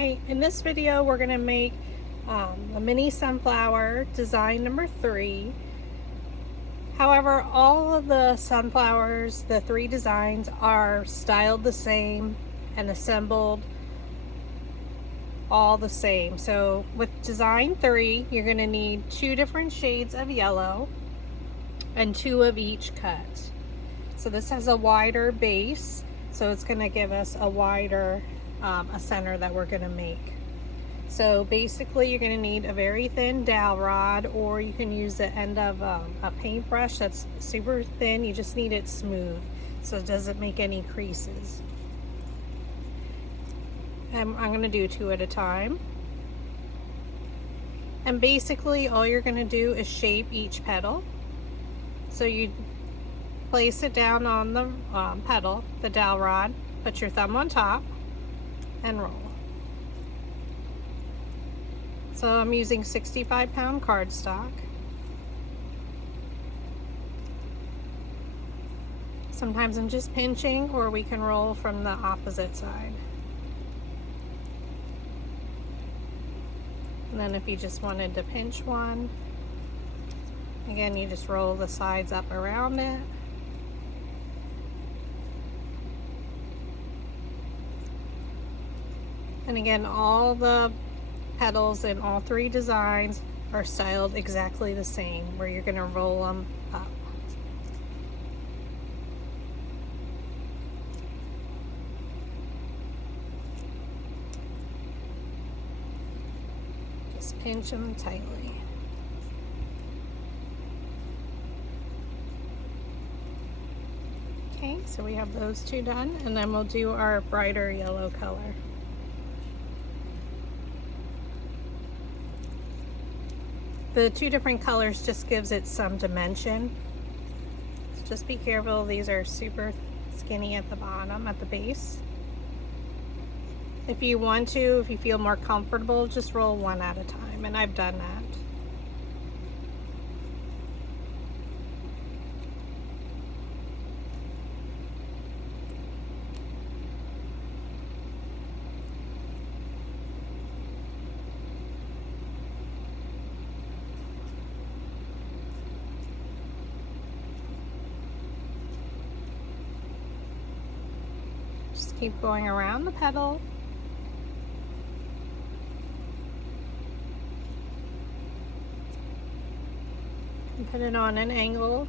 Hi, in this video we're going to make a mini sunflower design number 3. However, all of the sunflowers, the 3 designs, are styled the same and assembled all the same. So with design 3, you're going to need 2 different shades of yellow and 2 of each cut. So this has a wider base, so it's going to give us a wider a center that we're going to make. So basically you're going to need a very thin dowel rod, or you can use the end of a paintbrush that's super thin. You just need it smooth so it doesn't make any creases. And I'm going to do 2 at a time. And basically all you're going to do is shape each petal. So you place it down on the petal, the dowel rod, put your thumb on top, and roll. So I'm using 65-pound cardstock. Sometimes I'm just pinching, or we can roll from the opposite side. And then if you just wanted to pinch one, again, you just roll the sides up around it. And again, all the petals in all 3 designs are styled exactly the same, where you're going to roll them up. Just pinch them tightly. Okay, so we have those 2 done, and then we'll do our brighter yellow color. The 2 different colors just gives it some dimension. So just be careful, these are super skinny at the bottom, at the base. If you want to, if you feel more comfortable, just roll 1 at a time, and I've done that. Just keep going around the petal. And put it on an angle.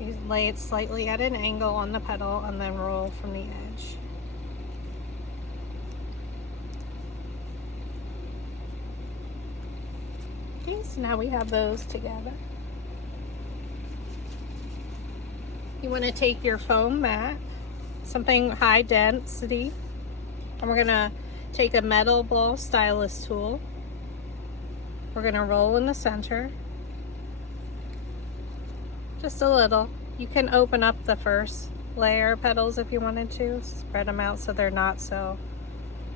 You lay it slightly at an angle on the petal and then roll from the edge. Okay, so now we have those together. You want to take your foam mat, something high density, and we're going to take a metal ball stylus tool. We're going to roll in the center, just a little. You can open up the first layer of petals if you wanted to, spread them out so they're not so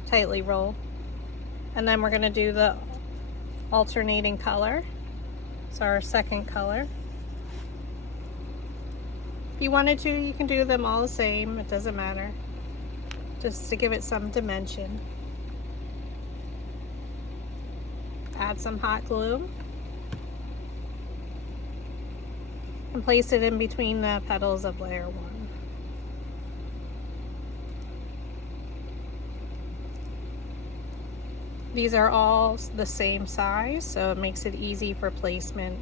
tightly rolled. And then we're going to do the alternating color, so our second color. If you wanted to, you can do them all the same, it doesn't matter, just to give it some dimension. Add some hot glue and place it in between the petals of layer 1. These are all the same size, so it makes it easy for placement.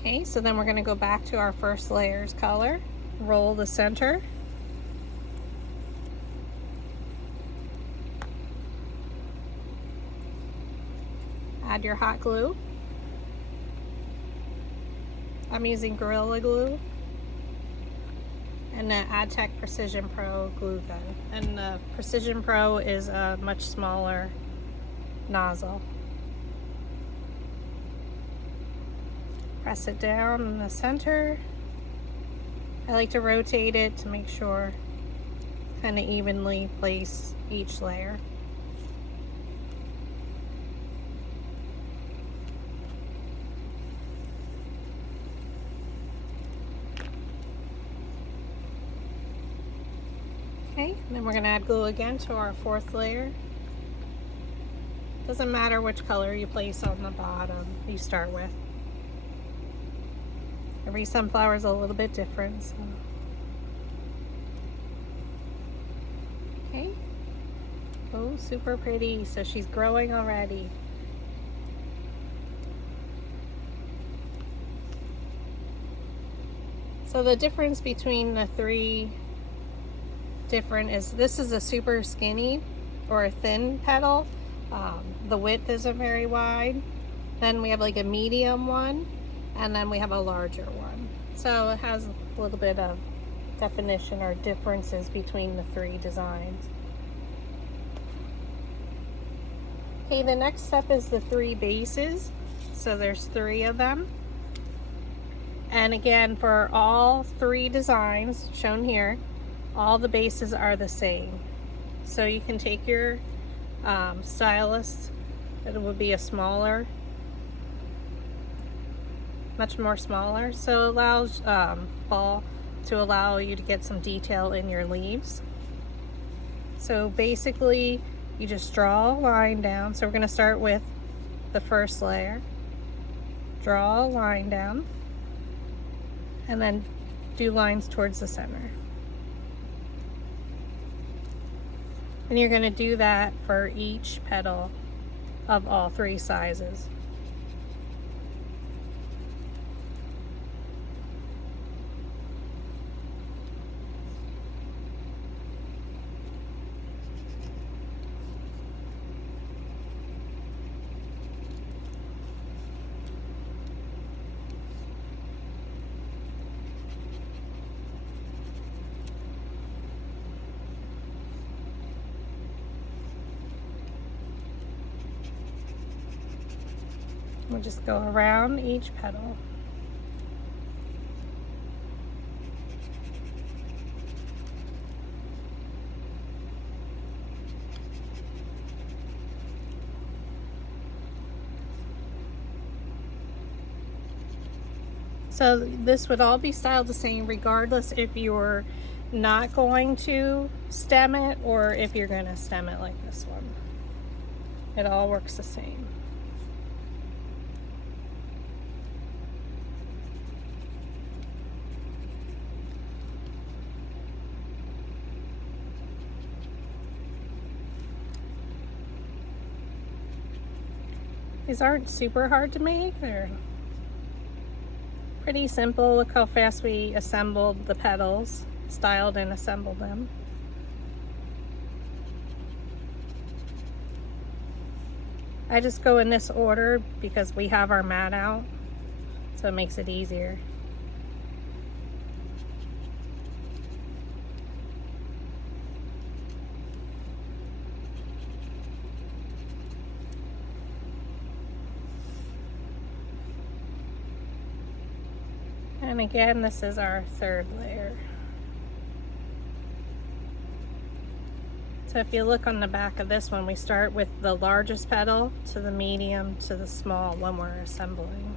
Okay, so then we're going to go back to our first layer's color, roll the center, add your hot glue. I'm using Gorilla Glue and the AdTech Precision Pro glue gun, and the Precision Pro is a much smaller nozzle. Press it down in the center. I like to rotate it to make sure kind of evenly place each layer. Okay, and then we're going to add glue again to our fourth layer. Doesn't matter which color you place on the bottom you start with. Every sunflower is a little bit different. So. Okay. Oh, super pretty. So she's growing already. So the difference between the three different is this is a super skinny or a thin petal. The width isn't very wide. Then we have like a medium one, and then we have a larger one. So it has a little bit of definition or differences between the three designs. Okay, the next step is the three bases. So there's three of them. And again, for all three designs shown here, all the bases are the same. So you can take your stylus, it would be a smaller, much more smaller, so it allows fall to allow you to get some detail in your leaves. So basically you just draw a line down. So we're going to start with the first layer, draw a line down, and then do lines towards the center. And you're going to do that for each petal of all three sizes. We'll just go around each petal. So this would all be styled the same regardless if you're not going to stem it or if you're going to stem it like this one. It all works the same. These aren't super hard to make. They're pretty simple. Look how fast we assembled the petals, styled and assembled them. I just go in this order because we have our mat out, so it makes it easier. And again, this is our third layer. So if you look on the back of this one, we start with the largest petal to the medium to the small when we're assembling.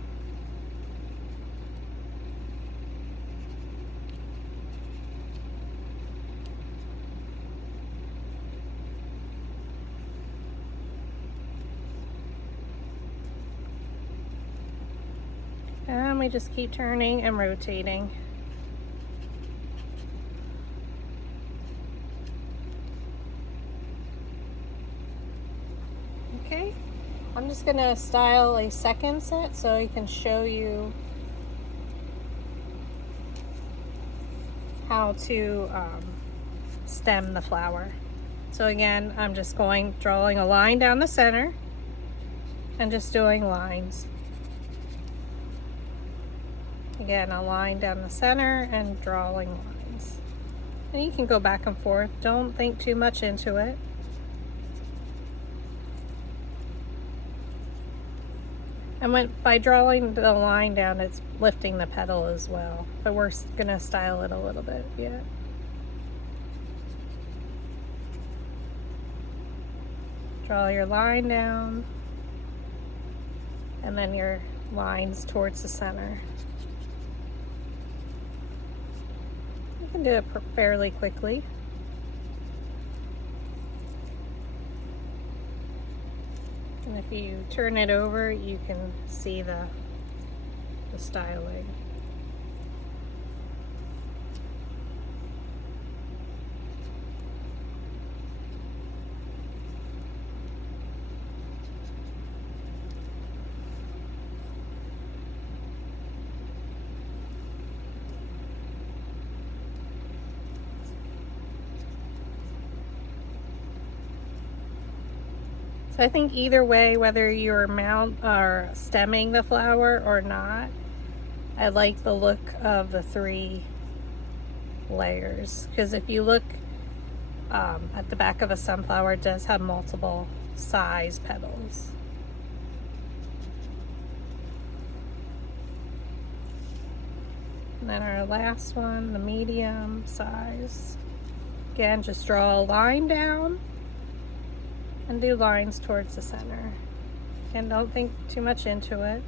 And we just keep turning and rotating. Okay, I'm just gonna style a second set so I can show you how to stem the flower. So again, I'm just drawing a line down the center and just doing lines. Again, a line down the center and drawing lines. And you can go back and forth. Don't think too much into it. And by drawing the line down, it's lifting the petal as well. But we're gonna style it a little bit yet. Draw your line down, and then your lines towards the center. You can do it fairly quickly. And if you turn it over, you can see the styling. So I think either way, whether you're stemming the flower or not, I like the look of the 3 layers, because if you look at the back of a sunflower, it does have multiple size petals. And then our last one, the medium size. Again, just draw a line down and do lines towards the center. And don't think too much into it.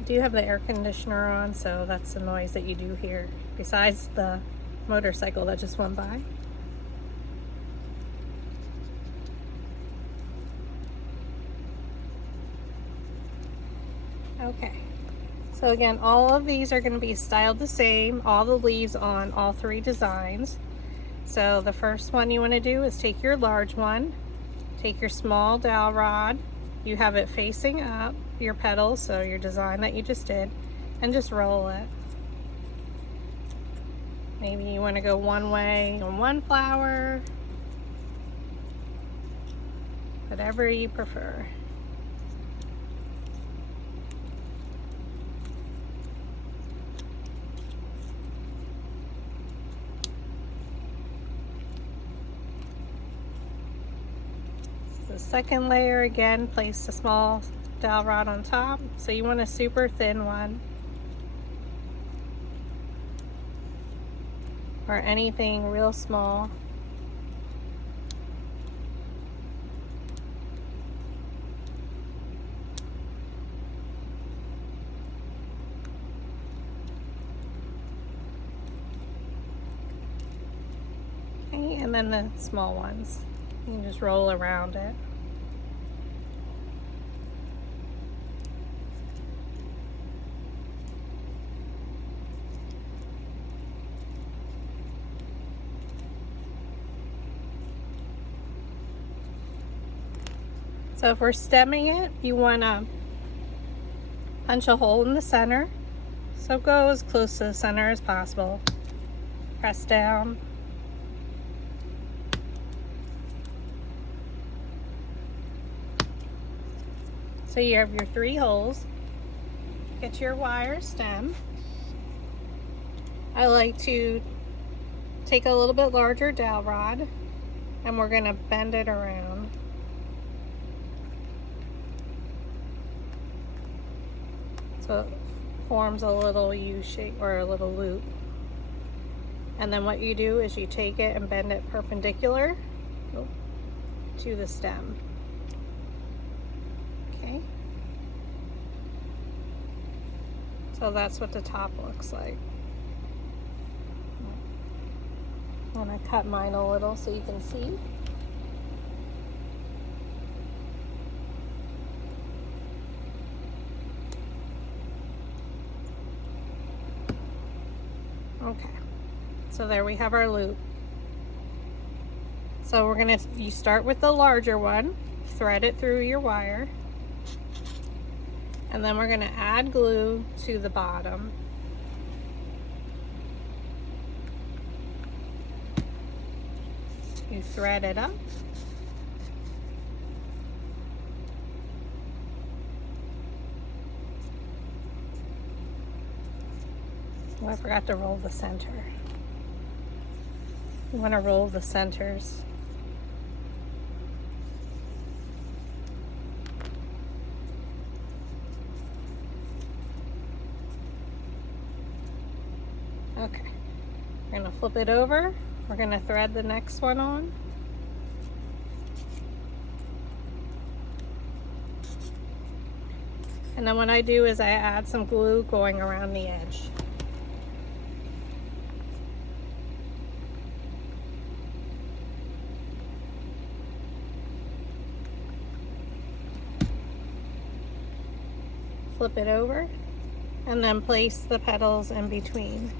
I do have the air conditioner on, so that's the noise that you do hear, besides the motorcycle that just went by. Okay, so again, all of these are going to be styled the same, all the leaves on all 3 designs. So the first one you want to do is take your large one, take your small dowel rod, you have it facing up, your petals, so your design that you just did, and just roll it. Maybe you want to go one way on one flower, whatever you prefer. The second layer, again, place a small dowel rod on top. So you want a super thin one, or anything real small. Okay, and then the small ones. You can just roll around it. So if we're stemming it, you want to punch a hole in the center. So go as close to the center as possible. Press down. So you have your 3 holes. Get your wire stem. I like to take a little bit larger dowel rod, and we're going to bend it around. So it forms a little U shape or a little loop. And then what you do is you take it and bend it perpendicular to the stem. Okay. So that's what the top looks like. I'm gonna cut mine a little so you can see. Okay, so there we have our loop. So you start with the larger one, thread it through your wire, and then we're gonna add glue to the bottom. You thread it up. Oh, I forgot to roll the center. You want to roll the centers. Okay, we're going to flip it over. We're going to thread the next one on. And then what I do is I add some glue going around the edge. Flip it over and then place the petals in between.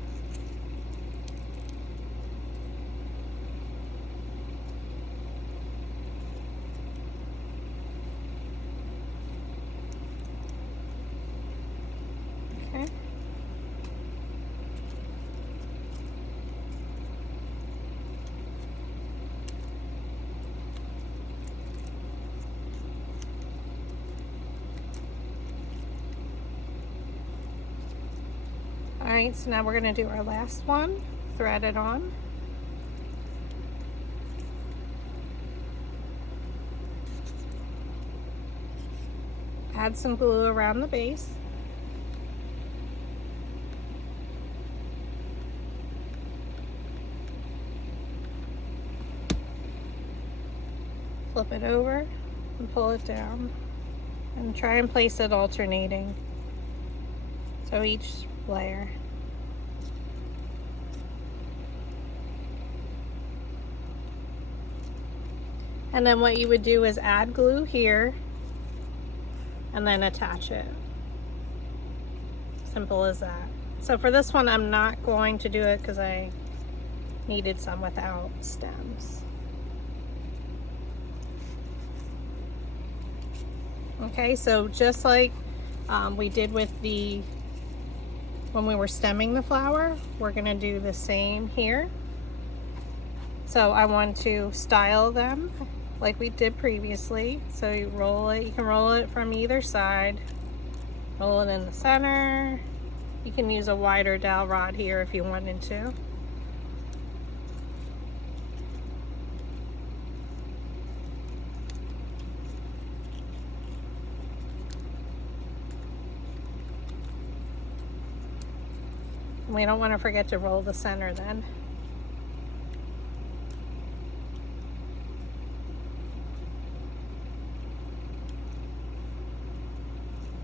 Okay. Alright, so now we're going to do our last one. Thread it on. Add some glue around the base. Flip it over and pull it down. And try and place it alternating. So each layer. And then what you would do is add glue here and then attach it. Simple as that. So for this one, I'm not going to do it because I needed some without stems. Okay, so just like we did with when we were stemming the flower, we're gonna do the same here. So I want to style them like we did previously. So you roll it, you can roll it from either side, roll it in the center. You can use a wider dowel rod here if you wanted to. We don't want to forget to roll the center then.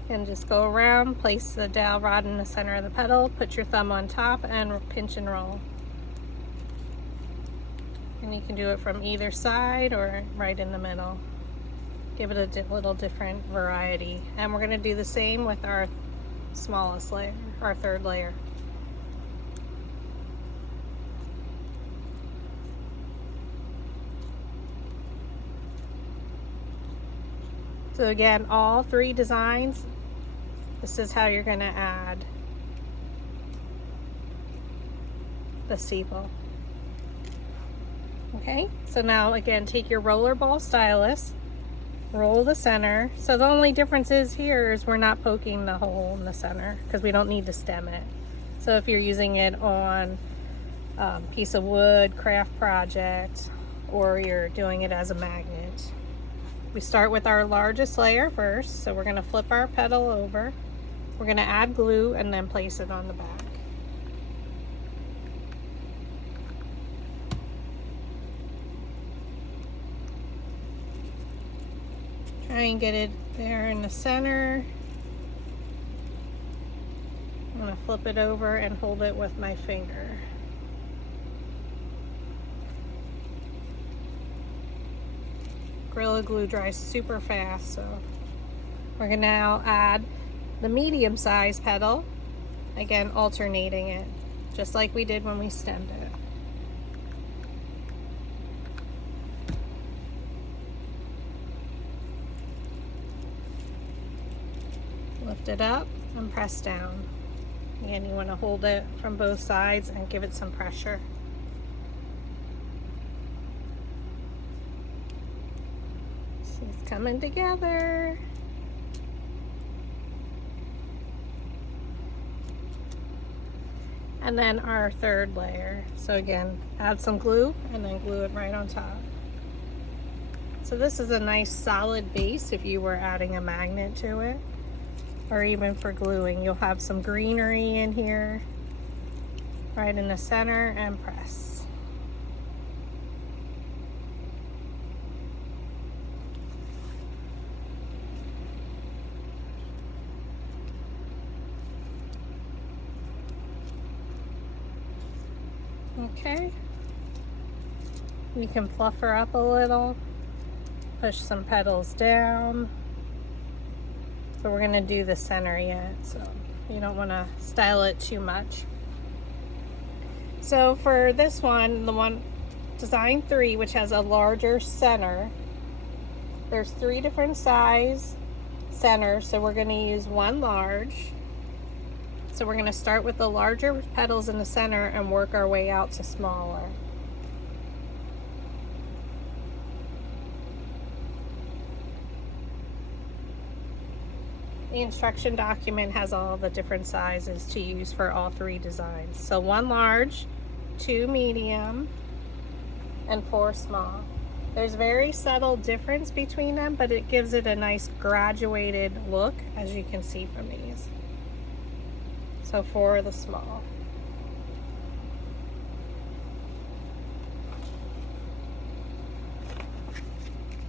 And just go around, place the dowel rod in the center of the petal, put your thumb on top and pinch and roll. And you can do it from either side or right in the middle. Give it a little different variety. And we're going to do the same with our smallest layer, our third layer. So again, all three designs, this is how you're going to add the steeple. Okay, so now again, take your roller ball stylus, roll the center. So the only difference is here is we're not poking the hole in the center because we don't need to stem it. So if you're using it on a piece of wood, craft project, or you're doing it as a magnet. We start with our largest layer first, so we're going to flip our petal over. We're going to add glue and then place it on the back. Try and get it there in the center. I'm going to flip it over and hold it with my finger. Gorilla Glue dries super fast, so we're going to now add the medium-sized petal, again alternating it, just like we did when we stemmed it. Lift it up and press down. Again, you want to hold it from both sides and give it some pressure. It's coming together. And then our third layer. So again, add some glue and then glue it right on top. So this is a nice solid base if you were adding a magnet to it, or even for gluing. You'll have some greenery in here, right in the center, and press. Okay. You can fluff her up a little, push some petals down. So we're gonna do the center yet, so you don't wanna style it too much. So for this one, the one design 3, which has a larger center, there's 3 different size centers, so we're gonna use one large. So we're gonna start with the larger petals in the center and work our way out to smaller. The instruction document has all the different sizes to use for all 3 designs. So 1 large, 2 medium, and 4 small. There's very subtle difference between them, but it gives it a nice graduated look, as you can see from these. So 4 the small.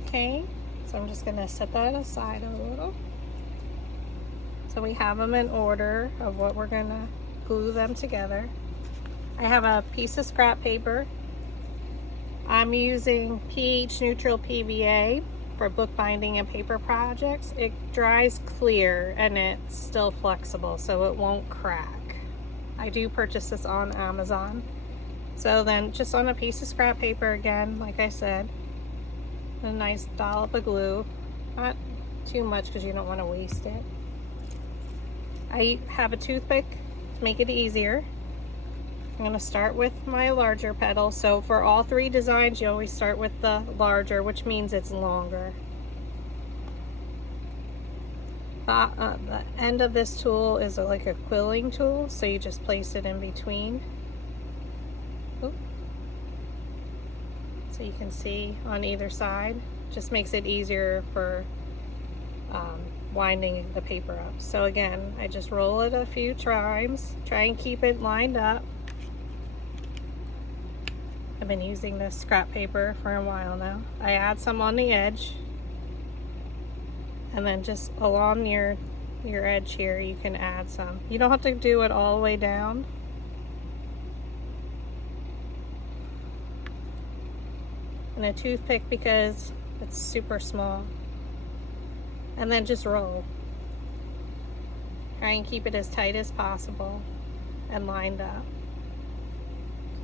Okay, so I'm just gonna set that aside a little. So we have them in order of what we're gonna glue them together. I have a piece of scrap paper. I'm using pH neutral PVA for bookbinding and paper projects. It dries clear and it's still flexible, so it won't crack. I do purchase this on Amazon. So then just on a piece of scrap paper again, like I said, a nice dollop of glue. Not too much because you don't want to waste it. I have a toothpick to make it easier. I'm going to start with my larger petal. So for all 3 designs, you always start with the larger, which means it's longer. The end of this tool is like a quilling tool, so you just place it in between. Oop. So you can see on either side. Just makes it easier for winding the paper up. So again, I just roll it a few times, try and keep it lined up. I've been using this scrap paper for a while now. I add some on the edge, and then just along your edge here you can add some. You don't have to do it all the way down. And a toothpick because it's super small. And then just roll. Try and keep it as tight as possible and lined up.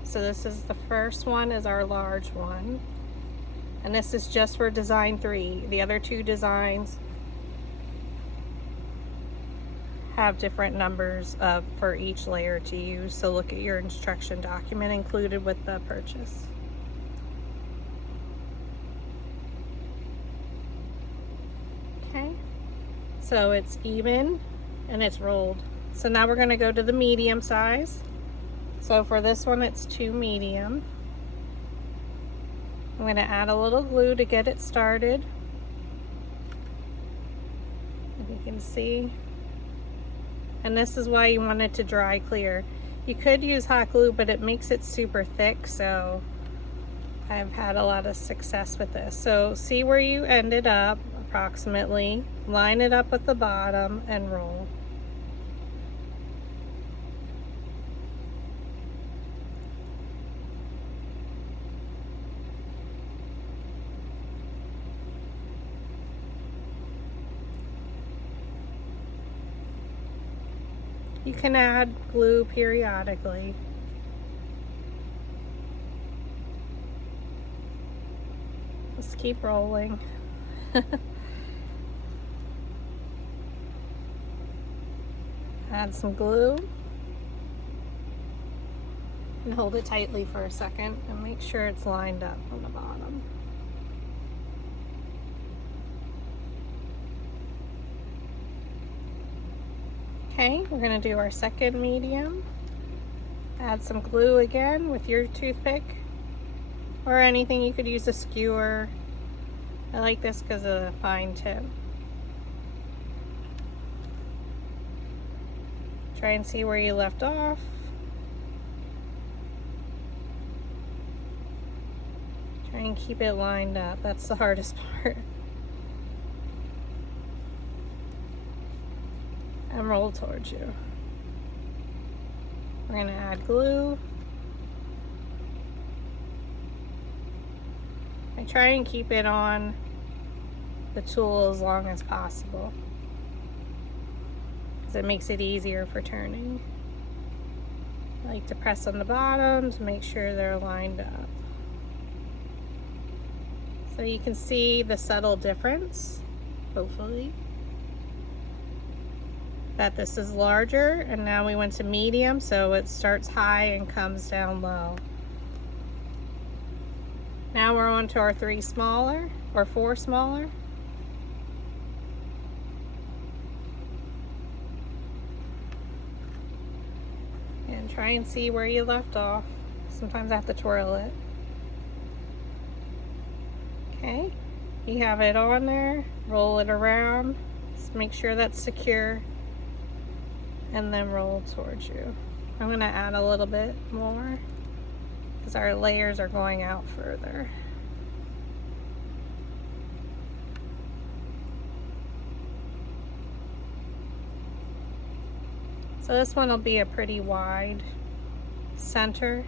So this is the first one, is our large one. And this is just for design 3. The other 2 designs have different numbers for each layer to use. So look at your instruction document included with the purchase. Okay, so it's even and it's rolled. So now we're going to go to the medium size. So for this one, it's 2 medium. I'm going to add a little glue to get it started. As you can see. And this is why you want it to dry clear. You could use hot glue, but it makes it super thick, so I've had a lot of success with this. So see where you ended up approximately, line it up with the bottom and roll. You can add glue periodically. Just keep rolling. Add some glue and hold it tightly for a second and make sure it's lined up on the bottom. Okay, we're going to do our second medium. Add some glue again with your toothpick or anything. You could use a skewer. I like this because of the fine tip. Try and see where you left off. Try and keep it lined up. That's the hardest part. And roll towards you. We're going to add glue I try and keep it on the tool as long as possible, because it makes it easier for turning. I like to press on the bottom to make sure they're lined up. So you can see the subtle difference, hopefully, that this is larger, and now we went to medium, so it starts high and comes down low. Now we're on to our 3 smaller, or 4 smaller. And try and see where you left off. Sometimes I have to twirl it. Okay, you have it on there, roll it around, just make sure that's secure, and then roll towards you. I'm gonna add a little bit more because our layers are going out further. So this one will be a pretty wide center.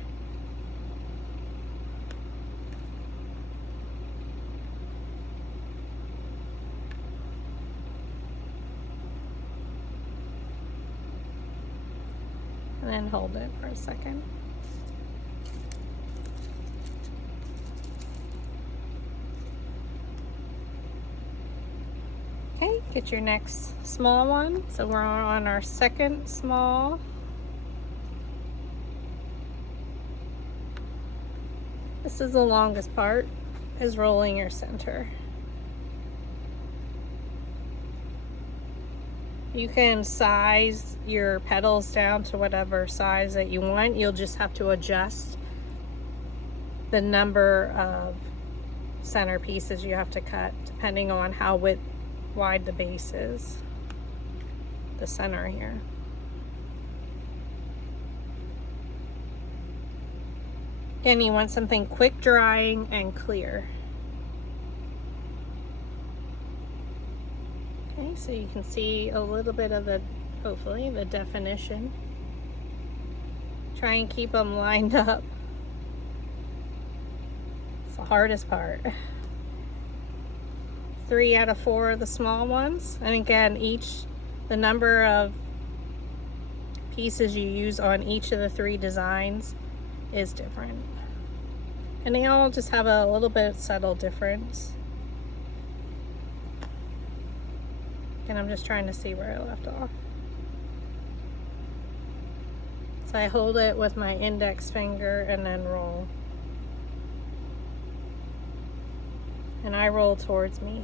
And then hold it for a second. Okay, get your next small one. So we're on our 2nd small. This is the longest part, is rolling your center. You can size your petals down to whatever size that you want. You'll just have to adjust the number of center pieces you have to cut depending on how wide the base is, the center here. Again, you want something quick drying and clear. Okay, so you can see a little bit of the, hopefully, the definition. Try and keep them lined up. It's the hardest part. 3 out of 4 of the small ones. And again, the number of pieces you use on each of the 3 designs is different. And they all just have a little bit subtle difference. And I'm just trying to see where I left off. So I hold it with my index finger and then roll. And I roll towards me.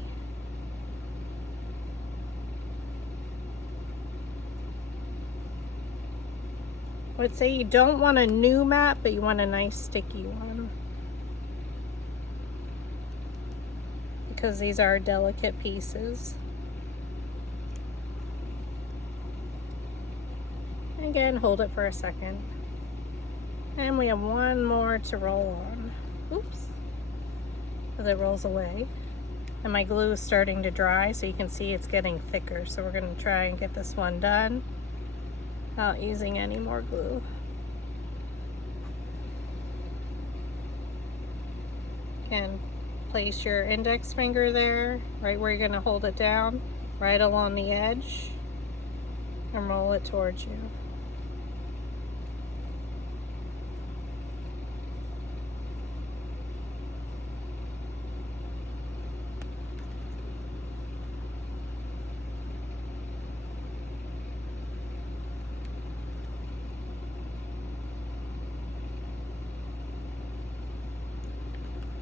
I would say you don't want a new mat, but you want a nice sticky one, because these are delicate pieces. Again, hold it for a second. And we have one more to roll on. Oops. As it rolls away. And my glue is starting to dry, so you can see it's getting thicker. So we're going to try and get this one done without using any more glue. Again, place your index finger there, right where you're going to hold it down, right along the edge, and roll it towards you.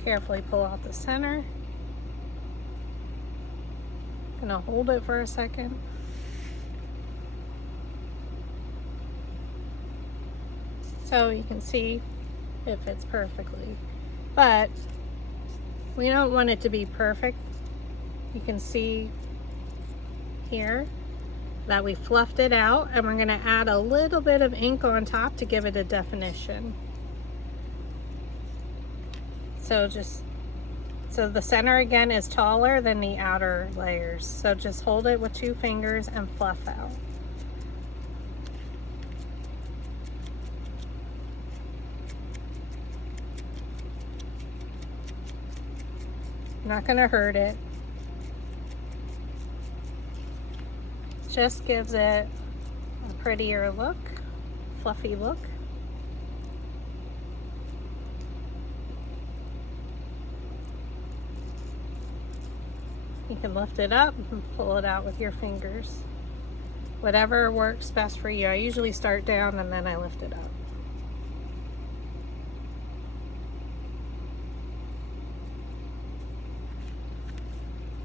Carefully pull out the center. Gonna hold it for a second. So you can see it fits perfectly. But we don't want it to be perfect. You can see here that we fluffed it out, and we're gonna add a little bit of ink on top to give it a definition. So the center again is taller than the outer layers. So just hold it with 2 fingers and fluff out. Not gonna hurt it. Just gives it a prettier look, fluffy look. You can lift it up and pull it out with your fingers. Whatever works best for you. I usually start down and then I lift it up.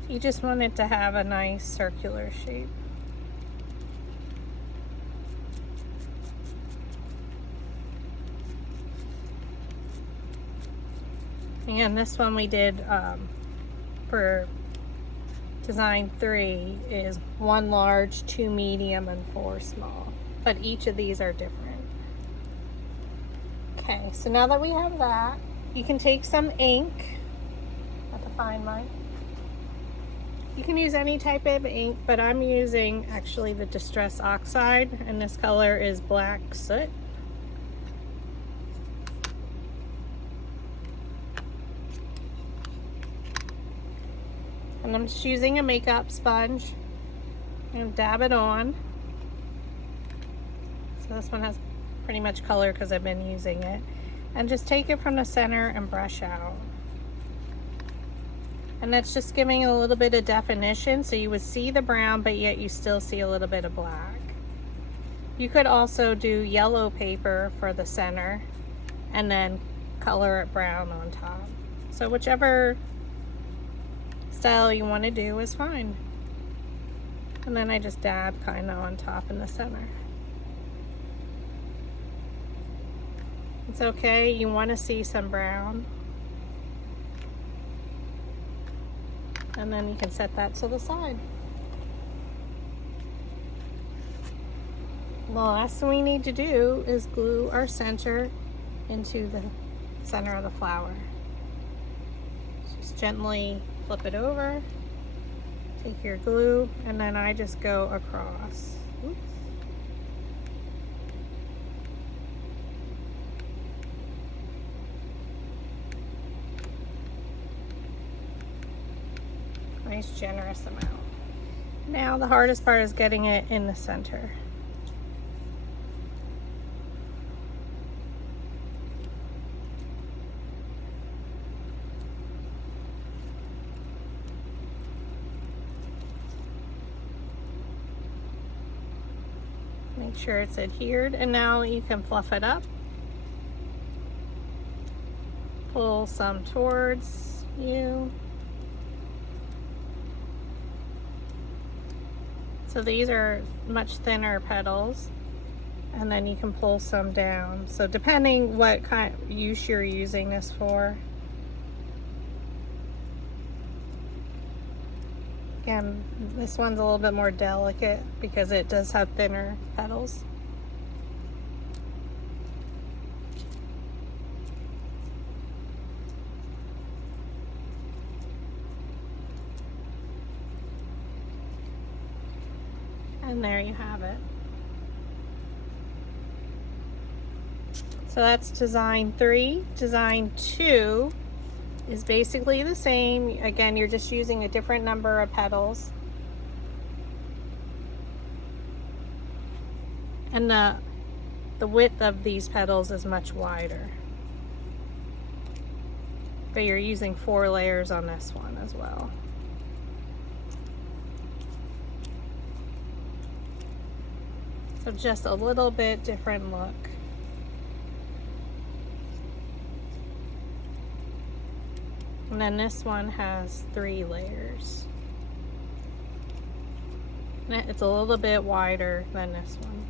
You just want it to have a nice circular shape. And this one we did for design 3 is 1 large, 2 medium, and 4 small. But each of these are different. Okay, so now that we have that, you can take some ink. I have to find mine. You can use any type of ink, but I'm using actually the Distress Oxide, and this color is Black Soot. And I'm just using a makeup sponge. I'm going to dab it on. So this one has pretty much color because I've been using it. And just take it from the center and brush out. And that's just giving a little bit of definition, so you would see the brown, but yet you still see a little bit of black. You could also do yellow paper for the center and then color it brown on top. So whichever style you want to do is fine. And then I just dab kind of on top in the center. It's okay, you want to see some brown. And then you can set that to the side. The last thing we need to do is glue our center into the center of the flower. Just gently flip it over, take your glue, and then I just go across. Oops. Nice generous amount. Now the hardest part is getting it in the center. Make sure it's adhered, and now you can fluff it up. Pull some towards you. So these are much thinner petals, and then you can pull some down. So depending what kind of use you're using this for. Again, this one's a little bit more delicate because it does have thinner petals. And there you have it. So that's design 3. Design 2 is basically the same. Again, you're just using a different number of petals. And the width of these petals is much wider. But you're using 4 layers on this one as well. So just a little bit different look. And then this one has 3 layers. And it's a little bit wider than this one.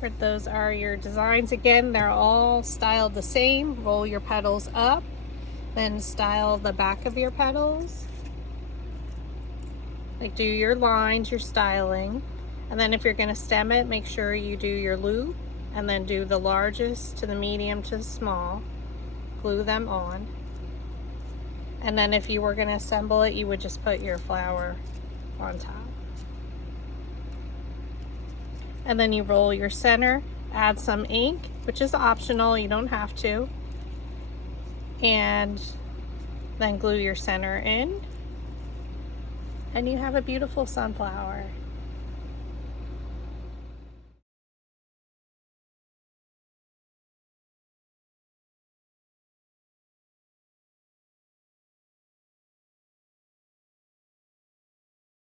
But those are your designs. Again, they're all styled the same. Roll your petals up, then style the back of your petals. Like do your lines, your styling, and then if you're going to stem it, make sure you do your loop, and then do the largest to the medium to the small, glue them on, and then if you were going to assemble it, you would just put your flower on top. And then you roll your center, add some ink, which is optional, you don't have to, and then glue your center in, and you have a beautiful sunflower.